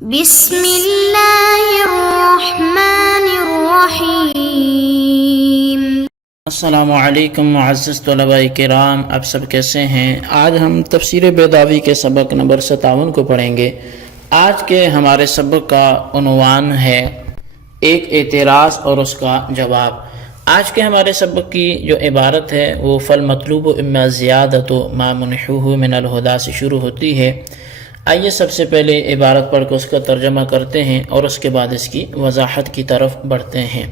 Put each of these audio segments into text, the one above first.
بسم اللہ الرحمن الرحیم۔ السلام علیکم معزز طلباء کرام، آپ سب کیسے ہیں؟ آج ہم تفسیر بیضاوی کے سبق نمبر 57 کو پڑھیں گے۔ آج کے ہمارے سبق کا عنوان ہے ایک اعتراض اور اس کا جواب۔ آج کے ہمارے سبق کی جو عبارت ہے وہ فالمطلوب اما زیادۃ ما منحوہ من الہدی سے شروع ہوتی ہے۔ آئیے سب سے پہلے عبارت پڑھ کے اس کا ترجمہ کرتے ہیں اور اس کے بعد اس کی وضاحت کی طرف بڑھتے ہیں۔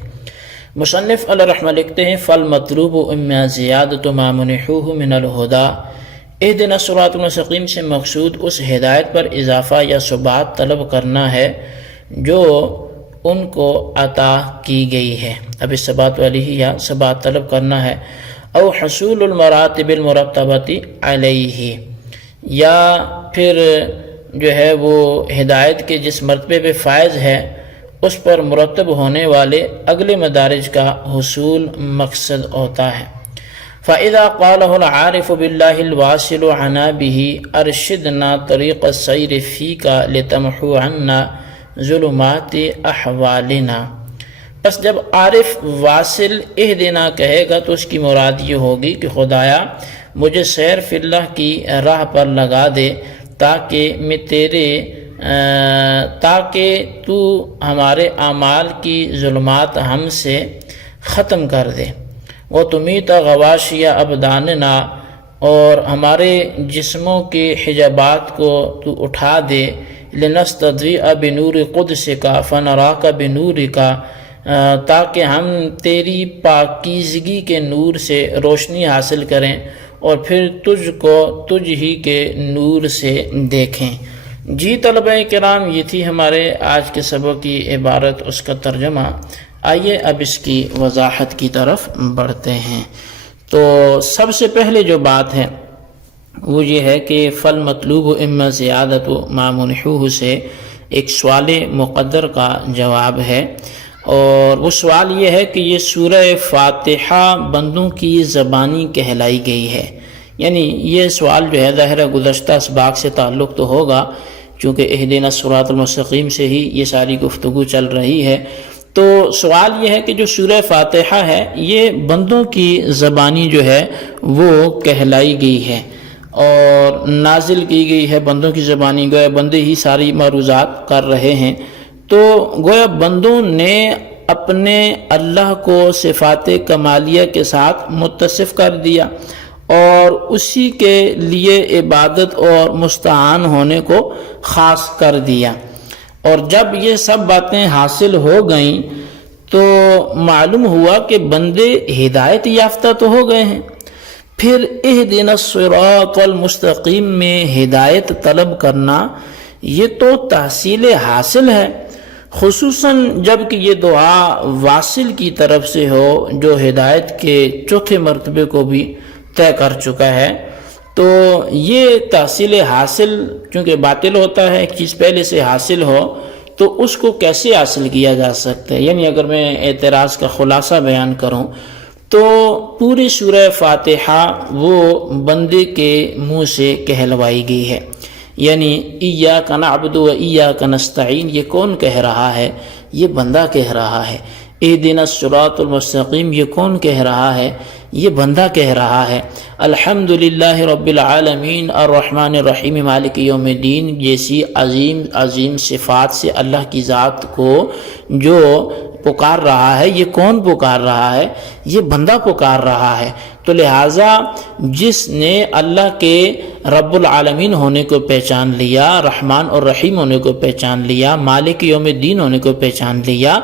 مصنف علیہ رحمہ لکھتے ہیں فالمطلوب اما زیادۃ ما منحوہ من الہدی، اہدنا الصراط المستقیم سے مقصود اس ہدایت پر اضافہ یا ثبات طلب کرنا ہے جو ان کو عطا کی گئی ہے۔ اب اس ثبات والی ہی یا ثبات طلب کرنا ہے۔ او حصول المراتب المرتبۃ علیہ، یا پھر جو ہے وہ ہدایت کے جس مرتبے پہ فائز ہے اس پر مرتب ہونے والے اگلے مدارج کا حصول مقصد ہوتا ہے۔ فَإِذَا قَالَهُ الْعَارِفُ بِاللَّهِ الْوَاصِلُ عَنَا بِهِ أَرْشِدْنَا طَرِيقَ السَّيْرِ فِيكَ لِتَمْحُو عَنَّا ظُلُمَاتِ أَحْوَالِنَا۔ پس جب عارف واصل اہدنا کہے گا تو اس کی مراد یہ ہوگی کہ خدایا مجھے سیر فی اللہ کی راہ پر لگا دے تاکہ تو ہمارے اعمال کی ظلمات ہم سے ختم کر دے۔ وہ تمیت غواشی ابداننا، اور ہمارے جسموں کے حجابات کو تو اٹھا دے۔ لنستضیء بنور قدسک فنراک بنورک، تاکہ ہم تیری پاکیزگی کے نور سے روشنی حاصل کریں اور پھر تجھ کو تجھ ہی کے نور سے دیکھیں۔ جی طلبہ کرام، یہ تھی ہمارے آج کے سبق کی عبارت، اس کا ترجمہ۔ آئیے اب اس کی وضاحت کی طرف بڑھتے ہیں۔ تو سب سے پہلے جو بات ہے وہ یہ ہے کہ فالمطلوب اما زیادۃ ما منحوہ سے ایک سوال مقدر کا جواب ہے، اور وہ سوال یہ ہے کہ یہ سورہ فاتحہ بندوں کی زبانی کہلائی گئی ہے۔ یعنی یہ سوال جو ہے ظاہر گزشتہ اسباق سے تعلق تو ہوگا، چونکہ اہدنا الصراط المستقیم سے ہی یہ ساری گفتگو چل رہی ہے۔ تو سوال یہ ہے کہ جو سورہ فاتحہ ہے یہ بندوں کی زبانی جو ہے وہ کہلائی گئی ہے اور نازل کی گئی ہے بندوں کی زبانی، گویا بندے ہی ساری معروضات کر رہے ہیں۔ تو گویا بندوں نے اپنے اللہ کو صفات کمالیہ کے ساتھ متصف کر دیا اور اسی کے لیے عبادت اور مستعان ہونے کو خاص کر دیا، اور جب یہ سب باتیں حاصل ہو گئیں تو معلوم ہوا کہ بندے ہدایت یافتہ تو ہو گئے ہیں۔ پھر اہدنا الصراط المستقیم میں ہدایت طلب کرنا یہ تو تحصیل حاصل ہے، خصوصاً جب کہ یہ دعا واصل کی طرف سے ہو جو ہدایت کے چوتھے مرتبے کو بھی طے کر چکا ہے۔ تو یہ تحصیل حاصل چونکہ باطل ہوتا ہے، ایک چیز پہلے سے حاصل ہو تو اس کو کیسے حاصل کیا جا سکتا ہے؟ یعنی اگر میں اعتراض کا خلاصہ بیان کروں تو پوری سورہ فاتحہ وہ بندے کے منہ سے کہلوائی گئی ہے۔ یعنی ایاک نعبد و ایاک نستعین یہ کون کہہ رہا ہے؟ یہ بندہ کہہ رہا ہے۔ اہدنا الصراط المستقیم یہ کون کہہ رہا ہے؟ یہ بندہ کہہ رہا ہے۔ الحمدللہ رب العالمین الرحمن الرحیم مالک یوم الدین جیسی عظیم عظیم صفات سے اللہ کی ذات کو جو پکار رہا ہے، یہ کون پکار رہا ہے؟ یہ بندہ پکار رہا ہے۔ تو لہٰذا جس نے اللہ کے رب العالمین ہونے کو پہچان لیا، رحمان اور رحیم ہونے کو پہچان لیا، مالک یوم الدین ہونے کو پہچان لیا،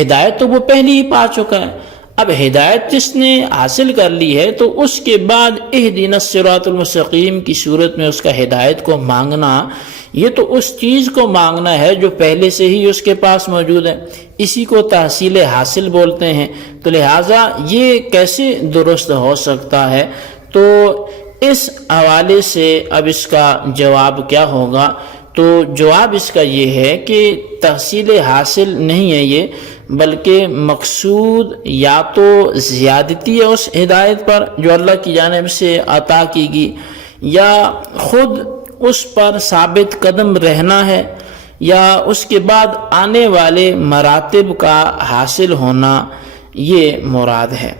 ہدایت تو وہ پہلے ہی پا چکا ہے۔ اب ہدایت جس نے حاصل کر لی ہے تو اس کے بعد اہدنا الصراط المستقیم کی صورت میں اس کا ہدایت کو مانگنا، یہ تو اس چیز کو مانگنا ہے جو پہلے سے ہی اس کے پاس موجود ہے، اسی کو تحصیل حاصل بولتے ہیں۔ تو لہٰذا یہ کیسے درست ہو سکتا ہے؟ تو اس حوالے سے اب اس کا جواب کیا ہوگا؟ تو جواب اس کا یہ ہے کہ تحصیل حاصل نہیں ہے یہ، بلکہ مقصود یا تو زیادتی ہے اس ہدایت پر جو اللہ کی جانب سے عطا کی گئی، یا خود اس پر ثابت قدم رہنا ہے، یا اس کے بعد آنے والے مراتب کا حاصل ہونا یہ مراد ہے۔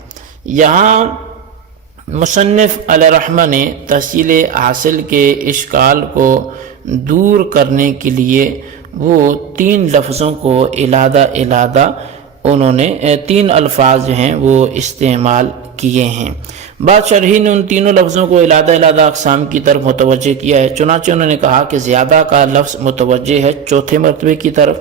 یہاں مصنف علیہ رحمہ نے تحصیل حاصل کے اشکال کو دور کرنے کے لیے وہ 3 لفظوں کو علیحدہ انہوں نے 3 الفاظ جو ہیں وہ استعمال کیے ہیں۔ بعض شرحی نے ان تینوں لفظوں کو علیحدہ اقسام کی طرف متوجہ کیا ہے، چنانچہ انہوں نے کہا کہ زیادہ کا لفظ متوجہ ہے چوتھے مرتبے کی طرف،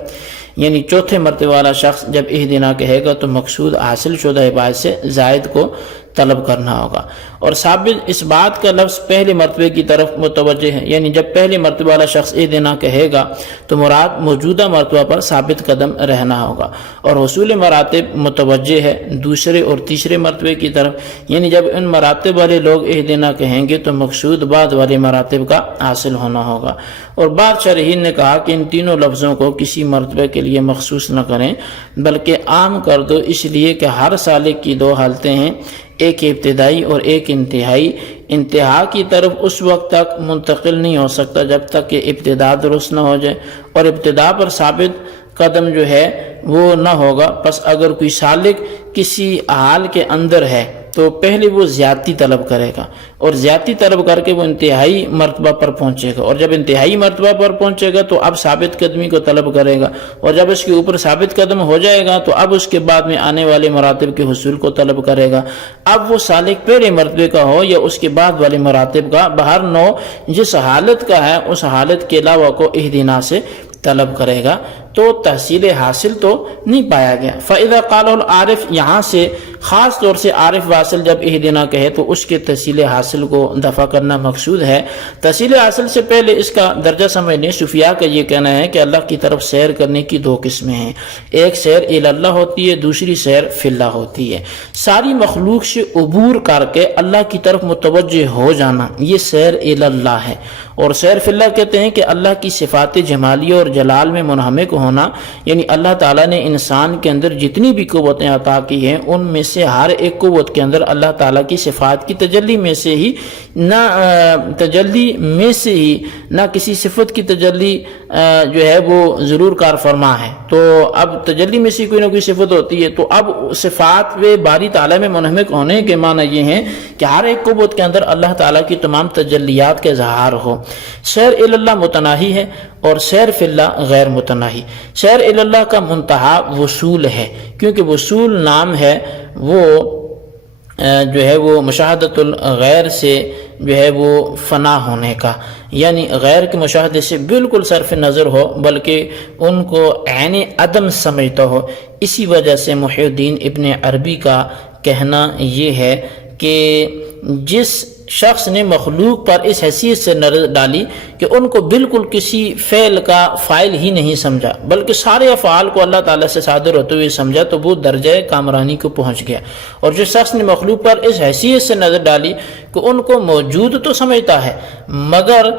یعنی چوتھے مرتبے والا شخص جب اہدنا کہے گا تو مقصود حاصل شدہ عبادت سے زائد کو طلب کرنا ہوگا، اور ثابت اس بات کا لفظ پہلے مرتبے کی طرف متوجہ ہے، یعنی جب پہلے مرتبہ والا شخص اہدنا کہے گا تو مراد موجودہ مرتبہ پر ثابت قدم رہنا ہوگا، اور حصول مراتب متوجہ ہے دوسرے اور تیسرے مرتبے کی طرف، یعنی جب ان مراتب والے لوگ اہدنا کہیں گے تو مقصود بعد والے مراتب کا حاصل ہونا ہوگا۔ اور بعض شارحین نے کہا کہ ان تینوں لفظوں کو کسی مرتبے کے لیے مخصوص نہ کریں بلکہ عام کر دو، اس لیے کہ ہر سالک کی 2 حالتیں ہیں، ایک ابتدائی اور ایک انتہائی۔ انتہا کی طرف اس وقت تک منتقل نہیں ہو سکتا جب تک کہ ابتدا درست نہ ہو جائے، اور ابتدا پر ثابت قدم جو ہے وہ نہ ہوگا۔ پس اگر کوئی سالک کسی حال کے اندر ہے تو پہلے وہ زیادتی طلب کرے گا، اور زیادتی طلب کر کے وہ انتہائی مرتبہ پر پہنچے گا، اور جب انتہائی مرتبہ پر پہنچے گا تو اب ثابت قدمی کو طلب کرے گا، اور جب اس کے اوپر ثابت قدم ہو جائے گا تو اب اس کے بعد میں آنے والے مراتب کے حصول کو طلب کرے گا۔ اب وہ سالک پہلے مرتبے کا ہو یا اس کے بعد والے مراتب کا، بہر نو جس حالت کا ہے اس حالت کے علاوہ کو اہدنا سے طلب کرے گا، تو تحصیل حاصل تو نہیں پایا گیا۔ فَإِذَا قَالَ الْعَارِفُ، یہاں سے خاص طور سے عارف واصل جب اہدنا کہے تو اس کے تحصیل حاصل کو دفع کرنا مقصود ہے۔ تحصیل حاصل سے پہلے اس کا درجہ سمجھ لیں۔ صوفیاء کا یہ کہنا ہے کہ اللہ کی طرف سیر کرنے کی 2 قسمیں ہیں، ایک سیر الی اللہ ہوتی ہے، دوسری سیر فی اللہ ہوتی ہے۔ ساری مخلوق سے عبور کر کے اللہ کی طرف متوجہ ہو جانا یہ سیر الی اللہ ہے، اور سیر فی اللہ کہتے ہیں کہ اللہ کی صفات جمالیہ اور جلال میں منہمک ہونا، یعنی اللہ تعالیٰ نے انسان کے اندر جتنی بھی قوتیں عطا کی ہیں ان میں سے ہر ایک قوت کے اندر اللہ تعالیٰ کی صفات کی تجلی میں سے ہی نہ کسی صفت کی تجلی جو ہے وہ ضرور کار فرما ہے۔ تو اب تجلی میں سے کوئی نہ کوئی صفت ہوتی ہے، تو اب صفات و باری تعالیٰ میں منہمک ہونے کے معنی یہ ہیں کہ ہر ایک قوت کے اندر اللہ تعالیٰ کی تمام تجلیات کے اظہار ہو۔ سیر الی اللہ متناہی ہے اور سیر فی اللہ غیر متناہی۔ سیر الی اللہ کا منتہا وصول ہے، کیونکہ وصول نام ہے وہ جو ہے وہ مشاہدت الغیر سے جو ہے وہ فنا ہونے کا، یعنی غیر کے مشاہدے سے بالکل صرف نظر ہو بلکہ ان کو عین عدم سمجھتا ہو۔ اسی وجہ سے محی الدین ابن عربی کا کہنا یہ ہے کہ جس شخص نے مخلوق پر اس حیثیت سے نظر ڈالی کہ ان کو بالکل کسی فعل کا فاعل ہی نہیں سمجھا بلکہ سارے افعال کو اللہ تعالیٰ سے صادر ہوتے ہوئے سمجھا، تو وہ درجہ کامرانی کو پہنچ گیا۔ اور جس شخص نے مخلوق پر اس حیثیت سے نظر ڈالی کہ ان کو موجود تو سمجھتا ہے مگر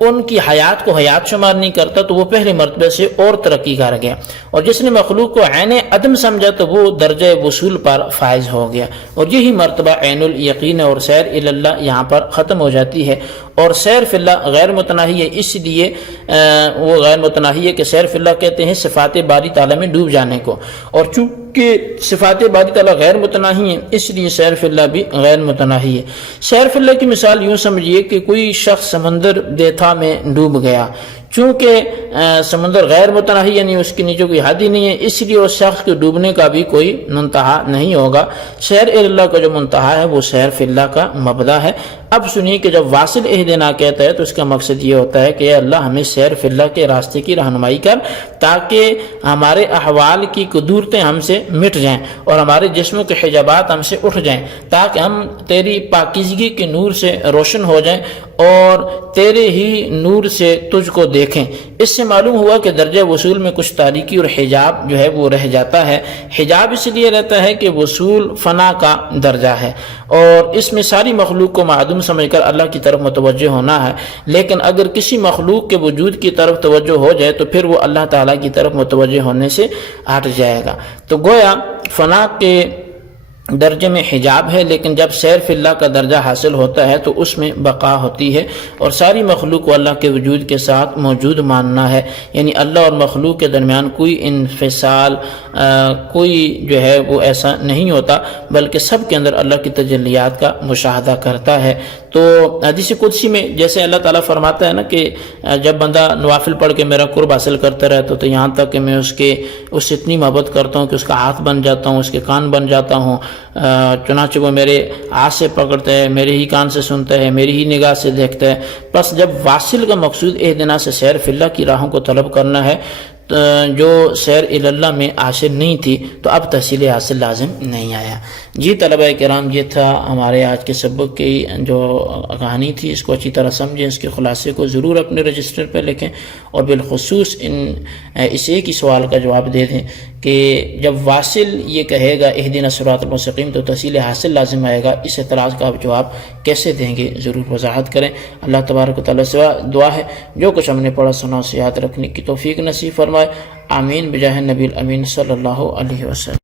ان کی حیات کو حیات شمار نہیں کرتا، تو وہ پہلے مرتبے سے اور ترقی کر گیا۔ اور جس نے مخلوق کو عین عدم سمجھا تو وہ درجہ وصول پر فائز ہو گیا، اور یہی مرتبہ عین الیقین اور سیر الی اللہ یہاں پر ختم ہو جاتی ہے۔ اور سیر فی اللہ غیر متناہی ہے، اس لیے وہ غیر متناہی ہے کہ سیر فی اللہ کہتے ہیں صفات باری تعالیٰ میں ڈوب جانے کو، اور چونکہ صفات باری تعالیٰ غیر متناہی ہیں اس لیے سیر فی اللہ بھی غیر متناہی ہے۔ سیر فی اللہ کی مثال یوں سمجھیے کہ کوئی شخص سمندر دیتھا میں ڈوب گیا، چونکہ سمندر غیر متناہی یعنی اس کے نیچے کوئی حد ہی نہیں ہے، اس لیے اس شخص کے ڈوبنے کا بھی کوئی منتہا نہیں ہوگا۔ سیر الی اللہ کا جو منتہا ہے وہ سیر فی اللہ کا مبدا ہے۔ اب سنیے کہ جب واصل اہدنا کہتا ہے تو اس کا مقصد یہ ہوتا ہے کہ اے اللہ ہمیں سیر فی اللہ کے راستے کی رہنمائی کر تاکہ ہمارے احوال کی قدورتیں ہم سے مٹ جائیں اور ہمارے جسموں کے حجابات ہم سے اٹھ جائیں، تاکہ ہم تیری پاکیزگی کے نور سے روشن ہو جائیں اور تیرے ہی نور سے تجھ کو دیکھیں۔ اس سے معلوم ہوا کہ درجہ وصول میں کچھ تاریکی اور حجاب جو ہے وہ رہ جاتا ہے۔ حجاب اس لیے رہتا ہے کہ وصول فنا کا درجہ ہے اور اس میں ساری مخلوق کو معدوم سمجھ کر اللہ کی طرف متوجہ ہونا ہے، لیکن اگر کسی مخلوق کے وجود کی طرف توجہ ہو جائے تو پھر وہ اللہ تعالیٰ کی طرف متوجہ ہونے سے ہٹ جائے گا۔ تو گویا فنا کے درجے میں حجاب ہے، لیکن جب سیر فی اللہ کا درجہ حاصل ہوتا ہے تو اس میں بقا ہوتی ہے، اور ساری مخلوق کو اللہ کے وجود کے ساتھ موجود ماننا ہے، یعنی اللہ اور مخلوق کے درمیان کوئی انفصال کوئی جو ہے وہ ایسا نہیں ہوتا، بلکہ سب کے اندر اللہ کی تجلیات کا مشاہدہ کرتا ہے۔ تو حدیث قدسی میں جیسے اللہ تعالیٰ فرماتا ہے نا کہ جب بندہ نوافل پڑھ کے میرا قرب حاصل کرتا رہتا تو یہاں تک کہ میں اس سے اتنی محبت کرتا ہوں کہ اس کا ہاتھ بن جاتا ہوں، اس کے کان بن جاتا ہوں، چنانچہ وہ میرے ہاتھ سے پکڑتا ہے، میرے ہی کان سے سنتا ہے، میری ہی نگاہ سے دیکھتا ہے۔ بس جب واصل کا مقصود اہدنا سے سیر فی اللہ کی راہوں کو طلب کرنا ہے، جو سیر اللہ میں حاصل نہیں تھی، تو اب تحصیل حاصل لازم نہیں آیا۔ جی طلبہ کرام، یہ تھا ہمارے آج کے سبق کی جو کہانی تھی، اس کو اچھی طرح سمجھیں، اس کے خلاصے کو ضرور اپنے رجسٹر پہ لکھیں، اور بالخصوص اس ایک ہی سوال کا جواب دے دیں کہ جب واصل یہ کہے گا اہدنا الصراط المستقیم تو تحصیل حاصل لازم آئے گا، اس اعتراض کا آپ جواب کیسے دیں گے ضرور وضاحت کریں۔ اللہ تبارک و تعالیٰ سے دعا ہے جو کچھ ہم نے پڑھا سنا اسے یاد رکھنے کی توفیق نصیب فرمائے، آمین بجاہ نبی الامین صلی اللہ علیہ وسلم۔